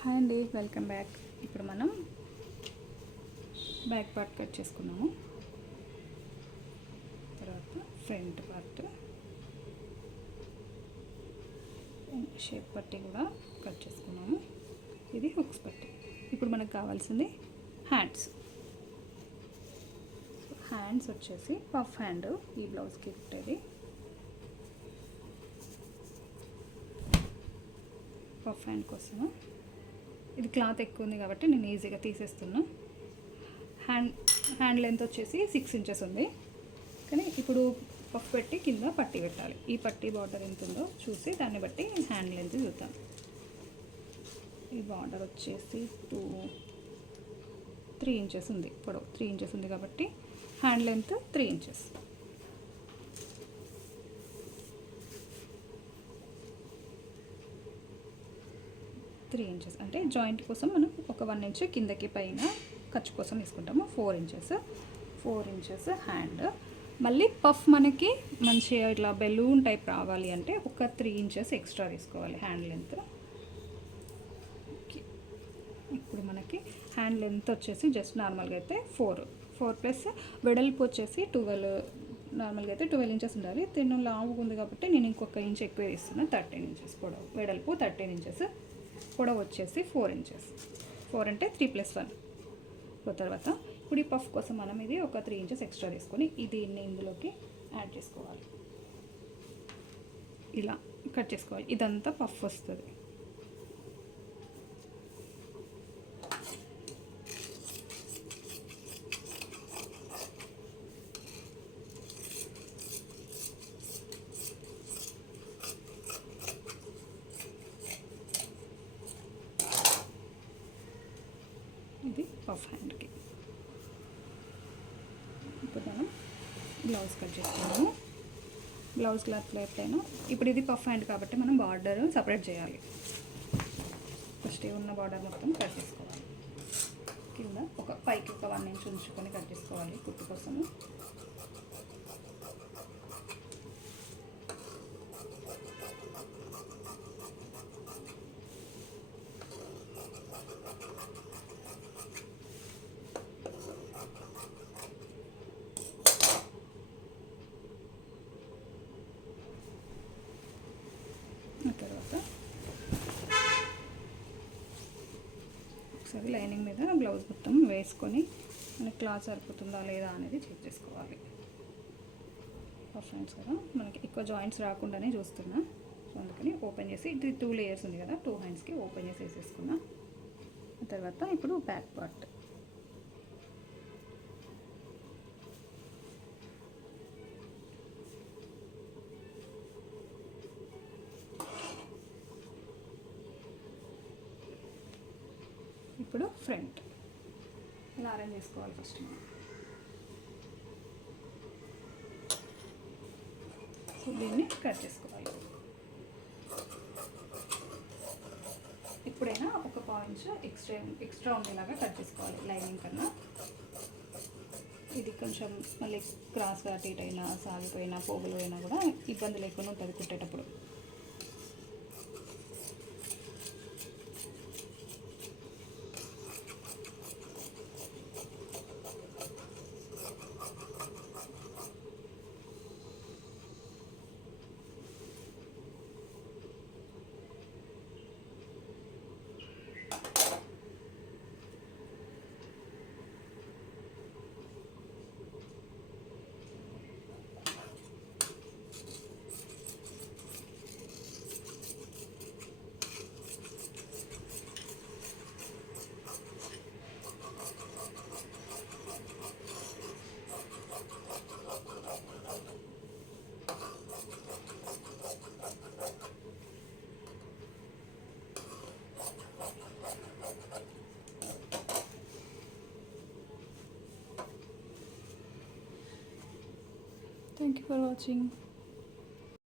Hi అండి, welcome back. ఇప్పుడు మనం బ్యాక్ పార్ట్ కట్ చేసుకున్నాము. తర్వాత ఫ్రంట్ పార్ట్ షేప్ పట్టి కూడా కట్ చేసుకున్నాము. ఇది హుక్స్ పట్టి. ఇప్పుడు మనకు కావాల్సింది హ్యాండ్స్. హ్యాండ్స్ వచ్చేసి పఫ్ హ్యాండ్ ఈ బ్లౌజ్కి కుట్టేది. పఫ్ హ్యాండ్ కోసము ఇది క్లాత్ ఎక్కువ ఉంది కాబట్టి నేను ఈజీగా తీసేస్తున్నా. హ్యాండ్ లెంత్ వచ్చేసి 6 ఇంచెస్ ఉంది, కానీ ఇప్పుడు పఫ్ పెట్టి కింద పట్టీ పెట్టాలి. ఈ పట్టీ బార్డర్ ఎంత ఉందో చూసి దాన్ని బట్టి హ్యాండ్ లెంత్ చూద్దాం. ఈ బార్డర్ వచ్చేసి 3 ఇంచెస్ ఉంది, పొడవు 3 ఇంచెస్ ఉంది కాబట్టి హ్యాండ్ లెంత్ 3 ఇంచెస్. అంటే జాయింట్ కోసం మనం ఒక 1 ఇంచ్ కిందకి పైన ఖర్చు కోసం తీసుకుంటాము. 4 ఇంచెస్ హ్యాండ్. మళ్ళీ పఫ్ మనకి మంచిగా ఇట్లా బెలూన్ టైప్ రావాలి అంటే ఒక 3 ఇంచెస్ ఎక్స్ట్రా తీసుకోవాలి హ్యాండ్ లెంత్. ఇప్పుడు మనకి హ్యాండ్ లెంత్ వచ్చేసి జస్ట్ నార్మల్గా అయితే 4 ప్లస్ వెడల్పు వచ్చేసి 12. నార్మల్గా అయితే 12 ఇంచెస్ ఉండాలి. తిన్ను లావు ఉంది కాబట్టి నేను ఇంకొక ఇంచ్ ఎక్కువ వేస్తున్నాను. 13 ఇంచెస్ పొడవు, వెడల్పు 13 ఇంచెస్, పొడవు వచ్చేసి 4 ఇంచెస్. 4 అంటే 3 + 1. తర్వాత ఇప్పుడు ఈ పఫ్ కోసం మనం ఇది ఒక 3 ఇంచెస్ ఎక్స్ట్రా తీసుకొని దీన్ని ఇందులోకి యాడ్ చేసుకోవాలి. ఇలా కట్ చేసుకోవాలి. ఇదంతా పఫ్ వస్తుంది. ఇది పఫ్ హ్యాండ్కి. ఇప్పుడు మనం బ్లౌజ్ కట్ చేసుకున్నాము. బ్లౌజ్ క్లాత్లో ఎట్లయినా ఇప్పుడు ఇది పఫ్ హ్యాండ్ కాబట్టి మనం బార్డర్ సపరేట్ చేయాలి. ఫస్ట్ ఉన్న బార్డర్ మొత్తం కట్ చేసుకోవాలి. కింద పైకి ఒక 1 ఇంచ్ ఉంచుకొని కట్ చేసుకోవాలి కుట్టు కోసము. తర్వాత ఒకసారి లైనింగ్ మీద బ్లౌజ్ మొత్తం వేసుకొని మనకి క్లాత్ సరిపోతుందా లేదా అనేది చెక్ చేసుకోవాలి. ఫ్రెండ్స్ కదా మనకి ఎక్కువ జాయింట్స్ రాకుండానే చూస్తున్నా, సో అందుకని ఓపెన్ చేసి ఇది 2 లేయర్స్ ఉంది కదా, 2 హ్యాండ్స్కి ఓపెన్ చేసి వేసేసుకున్నా. తర్వాత ఇప్పుడు బ్యాక్ పార్ట్. ఇప్పుడు ఫ్రంట్ ఇలా అరేంజ్ చేసుకోవాలి. ఫస్ట్ దీన్ని కట్ చేసుకోవాలి. ఎప్పుడైనా ఒక 1 ఇంచ్ ఎక్స్ట్రా ఉండేలాగా కట్ చేసుకోవాలి లైనింగ్ కన్నా. ఇది కొంచెం మళ్ళీ క్రాస్గా అటు ఇటు అయినా సాగిపోయినా పోగులు అయినా కూడా ఇబ్బంది లేకుండా ఉంటుంది కుట్టేటప్పుడు. Thank you for watching.